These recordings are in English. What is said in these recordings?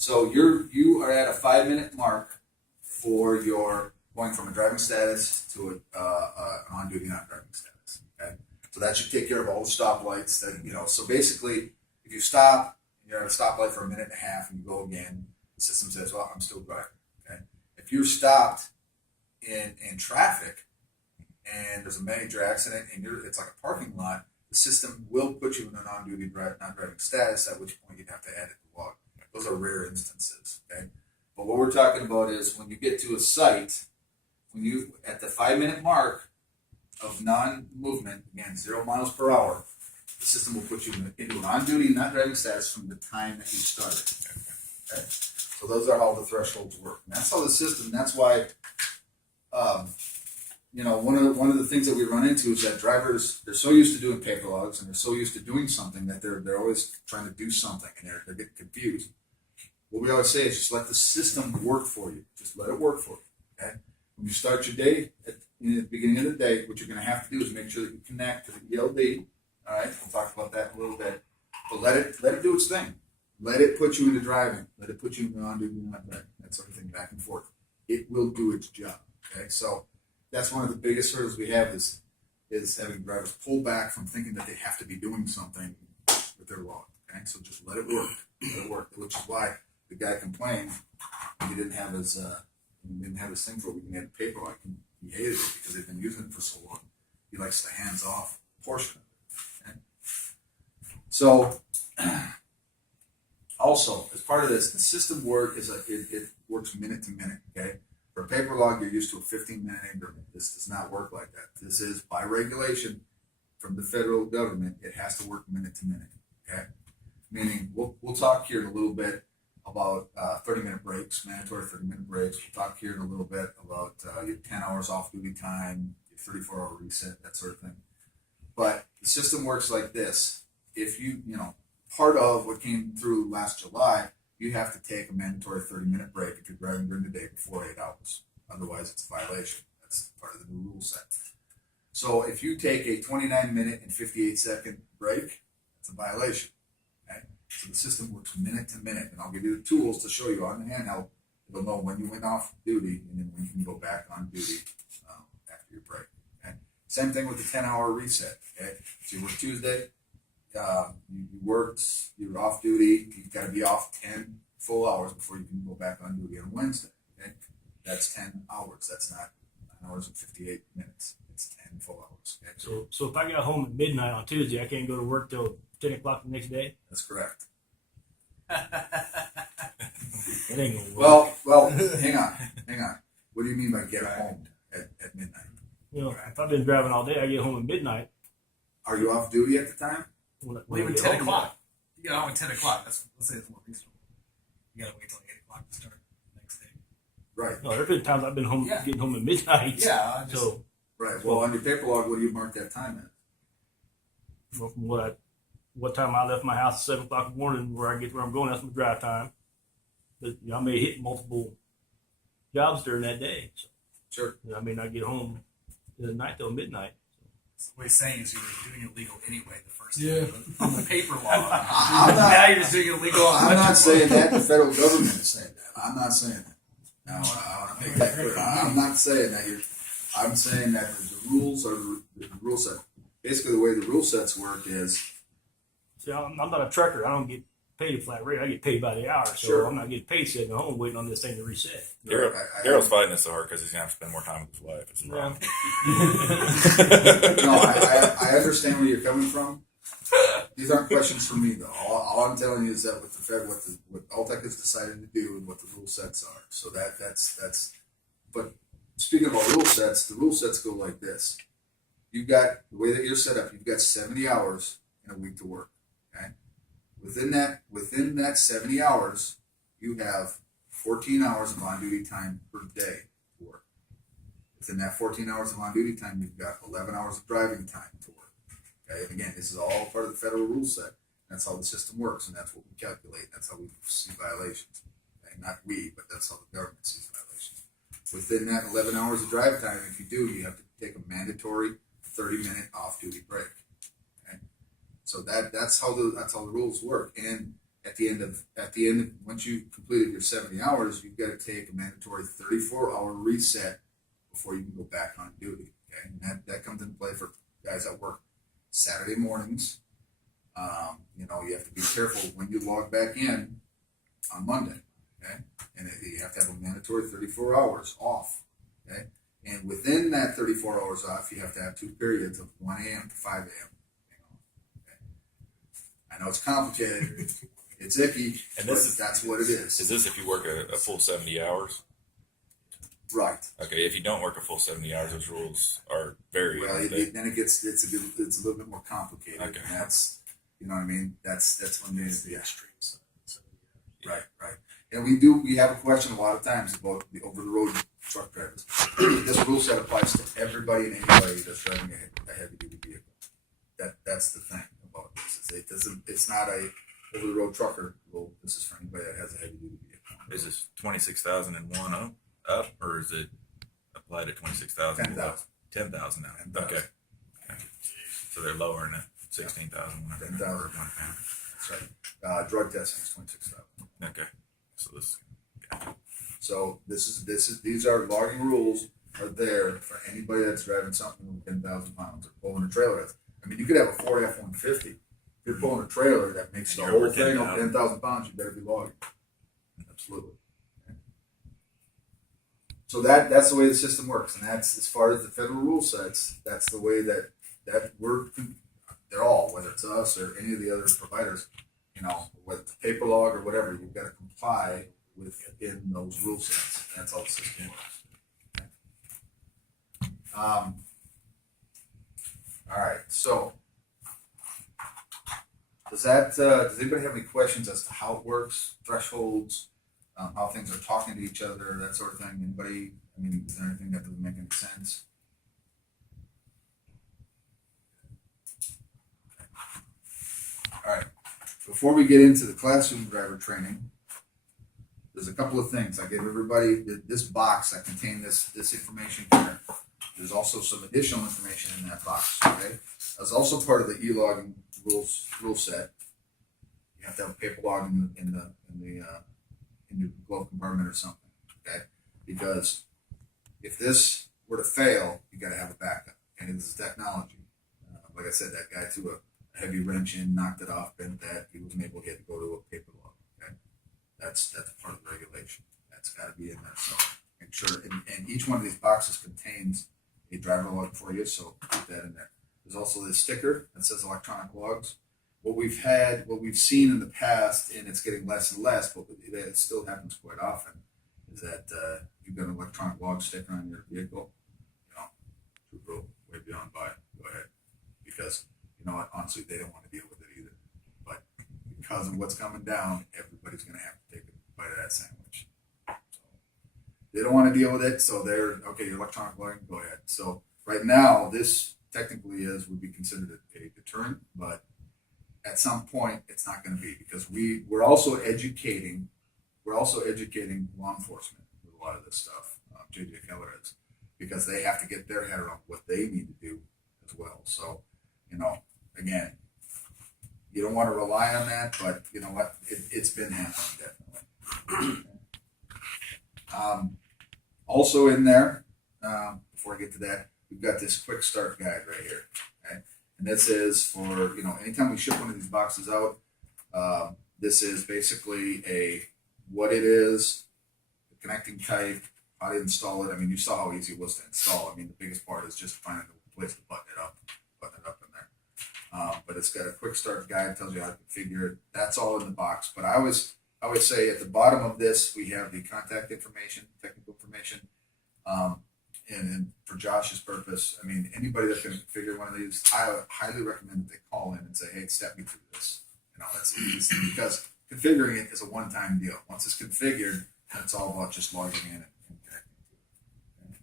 So you are at a 5 minute mark for your going from a driving status to an on duty not driving status. Okay, so that should take care of all the stoplights. That. So basically, if you stop, you're at a stoplight for a minute and a half, and you go again. The system says, "Well, I'm still driving." Okay, if you're stopped in traffic and there's a major accident and it's like a parking lot, the system will put you in an on duty not driving status. At which point you'd have to add it to log. Those are rare instances. Okay. But what we're talking about is when you get to a site, when you at the 5 minute mark of non-movement, again 0 miles per hour, the system will put you into an on-duty, not driving status from the time that you started. Okay, so those are how the thresholds work. And that's how the system. That's why, one of the things that we run into is that drivers, they're so used to doing paper logs and they're so used to doing something that they're always trying to do something and they're getting confused. What we always say is just let the system work for you. Just let it work for you. Okay? When you start your day, at the beginning of the day, what you're going to have to do is make sure that you connect to the ELD. All right, we'll talk about that in a little bit. But let it do its thing. Let it put you into driving. Let it put you in on-duty, not driving. That sort of thing, back and forth. It will do its job. Okay, so that's one of the biggest hurdles we have is having drivers pull back from thinking that they have to be doing something with their log. Okay, so just let it work. Let it work. Which is why the guy complained he didn't have his thing for a week and he had paper log. He hated it because they've been using it for so long. He likes the hands-off portion of it. Okay? So, also, as part of this, the system work it works minute to minute. Okay, for a paper log, you're used to a 15-minute increment. This does not work like that. This is by regulation from the federal government. It has to work minute to minute. Okay, meaning we'll talk here in a little bit about 30-minute breaks, mandatory 30-minute breaks. We'll talk here in a little bit about your 10 hours off duty time, your 34-hour reset, that sort of thing. But the system works like this. If part of what came through last July, you have to take a mandatory 30-minute break if you're driving during the day before 8 hours. Otherwise, it's a violation. That's part of the new rule set. So if you take a 29-minute and 58-second break, it's a violation. Okay? So the system works minute to minute, and I'll give you the tools to show you on the handheld. It'll know when you went off duty and then when you can go back on duty after your break. Okay? Same thing with the 10-hour reset. Okay? So you work Tuesday, you're off duty, you've got to be off 10 full hours before you can go back on duty on Wednesday. Okay? That's 10 hours. That's not 9 hours and 58 minutes. It's 10 full hours. Okay? So if I got home at midnight on Tuesday, I can't go to work till 10 o'clock the next day? That's correct. That ain't gonna work. Well, hang on. What do you mean by get home at midnight? If I've been driving all day, I get home at midnight. Are you off duty at the time? Well, even 10 o'clock. You get home at 10 o'clock. Let's say it's more reasonable. You gotta wait till 8 o'clock to start the next day. Right. No, there's been times I've been home getting home at midnight. Yeah. Right. Well, on your paper log, what do you mark that time at? Well, from what time I left my house at 7 o'clock in the morning, where I get where I'm going, that's my drive time. But I may hit multiple jobs during that day. So, Sure. I may not get home in the night till midnight. So what he's saying is you were doing illegal anyway the first Yeah. time on the paper law. Now you're just doing illegal on I'm not saying that. The federal government is saying that. I'm not saying that. Now, I want to make that clear. I'm not saying that. I'm saying that the rules are the rule set. Basically, the way the rule sets work is. See, I'm not a trucker. I don't get paid a flat rate. I get paid by the hour. So Sure. I'm not getting paid sitting at home waiting on this thing to reset. Daryl's fighting this so hard because he's going to have to spend more time with his wife. It's a problem. No, I understand where you're coming from. These aren't questions for me, though. All I'm telling you is that with the Fed, what Alltech has decided to do and what the rule sets are. So that's. But speaking about rule sets, the rule sets go like this. You've got the way that you're set up. You've got 70 hours in a week to work. Okay. Within that 70 hours, you have 14 hours of on-duty time per day to work. Within that 14 hours of on-duty time, you've got 11 hours of driving time to work. Okay, and again, this is all part of the federal rule set. That's how the system works, and that's what we calculate. That's how we see violations. Okay? Not we, but that's how the government sees violations. Within that 11 hours of drive time, if you do, you have to take a mandatory 30-minute off-duty break. Okay? So that's how the rules work. And at the end of once you completed your 70 hours, you've got to take a mandatory 34-hour reset before you can go back on duty. Okay, and that comes into play for guys that work Saturday mornings. You have to be careful when you log back in on Monday. Okay, and you have to have a mandatory 34 hours off. Okay, and within that 34 hours off, you have to have 2 periods of 1 a.m. to 5 a.m. I know it's complicated. It's icky, And but this is that's what it is. Is this if you work a full 70 hours? Right. Okay, if you don't work a full 70 hours, those rules are very. Well, then it gets it's a little bit more complicated. Okay. And that's what I mean. That's when there's the extreme side. right. And we have a question a lot of times about the over the road truck drivers. This rule set applies to everybody and anybody that's driving a heavy duty vehicle. That's the thing about this. It's not a over the road trucker rule. This is for anybody that has a heavy duty vehicle. Is this 26,001 up, or is it applied to 26,000? 10,000. 10,000 now. 10,000. Okay. So they're lowering it 16,000. 10,000. That's right. Drug testing is 26,000. Okay. So this. So these are logging rules are there for anybody that's driving something over 10,000 pounds or pulling a trailer. I mean, you could have a Ford F-150. If you're pulling a trailer that makes the You're whole over thing 10,000. over 10,000 pounds, you better be logging. Absolutely. So that's the way the system works, and that's as far as the federal rule sets. That's the way that they're all, whether it's us or any of the other providers, whether it's paper log or whatever, you've got to comply within those rule sets. That's how the system works. Okay. All right. So does anybody have any questions as to how it works, thresholds, how things are talking to each other, that sort of thing? Anybody? I mean, is there anything that doesn't make any sense? All right. Before we get into the classroom driver training, there's a couple of things. I gave everybody this box that contained this information here. There's also some additional information in that box. Okay, that's also part of the e-logging rule set. You have to have a paper log in your glove compartment or something. Okay, because if this were to fail, you got to have a backup. And this is technology. Like I said, that guy threw a heavy wrench in, knocked it off, bent that. He wasn't able to get to go to a paper log. Okay, that's part of the regulation. That's got to be in there. So make sure, and each one of these boxes contains a driver log for you. So keep that in there. There's also this sticker that says electronic logs. What we've seen in the past, and it's getting less and less, but it still happens quite often, is that you've got an electronic log sticker on your vehicle. Trooper way beyond by. Go ahead, because honestly, they don't want to deal with it either. But because of what's coming down, everybody's going to have to take a bite of that sandwich. So they don't want to deal with it, so they're okay. Your electronic logging, go ahead. So right now, this technically would be considered a deterrent, but at some point it's not going to be, because we're also educating law enforcement with a lot of this stuff. JJ Keller is, because they have to get their head around what they need to do as well. So again, you don't want to rely on that, but you know what, it's been happening definitely. Also in there, before I get to that, we've got this quick start guide right here. Okay? And this is for, anytime we ship one of these boxes out, this is basically what it is, the connecting type, how to install it. I mean, you saw how easy it was to install. I mean, the biggest part is just finding the place to button it up in there. But it's got a quick start guide, tells you how to configure it. That's all in the box. But I always say at the bottom of this, we have the contact information, technical information. And for Josh's purpose, I mean, anybody that's going to configure one of these, I would highly recommend that they call in and say, hey, step me through this. That's easy, because configuring it is a one-time deal. Once it's configured, then it's all about just logging in and connecting to it. Okay.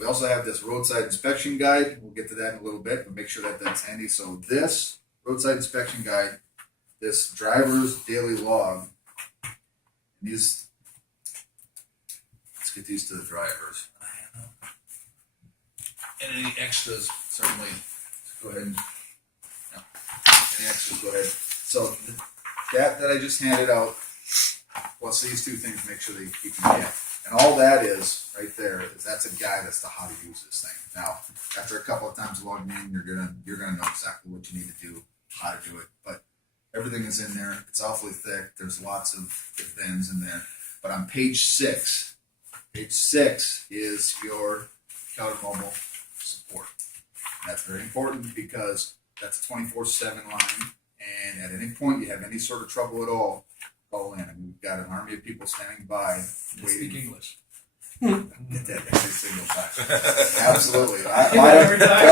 We also have this roadside inspection guide. We'll get to that in a little bit, but make sure that that's handy. So this roadside inspection guide, this driver's daily log, let's get these to the drivers. And any extras, certainly, go ahead. Any extras, go ahead. So that I just handed out, plus these two things, make sure that you can get. And all that is right there is that's a guide as to how to use this thing. Now, after a couple of times logging in, you're gonna know exactly what you need to do, how to do it. But everything is in there. It's awfully thick. There's lots of if-thens in there. But on page 6 is your Keller Mobile support. And that's very important because that's a 24/7 line. And at any point you have any sort of trouble at all, call in. And we've got an army of people standing by They waiting. speak English. Get that every single time. Absolutely. Every time.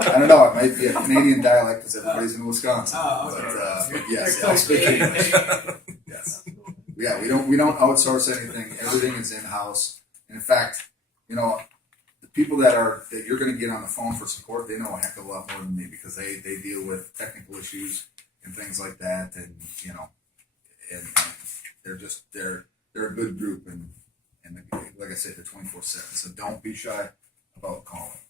I don't know. It might be a Canadian dialect because everybody's in Wisconsin. Oh, okay. But yes, I speak English. Yes. Yeah, we don't outsource anything. Everything is in house. And in fact, you know, the people that you're going to get on the phone for support, they know a heck of a lot more than me because they deal with technical issues and things like that, and you know, and they're a good group, and like I said, they're 24/7. So don't be shy about calling.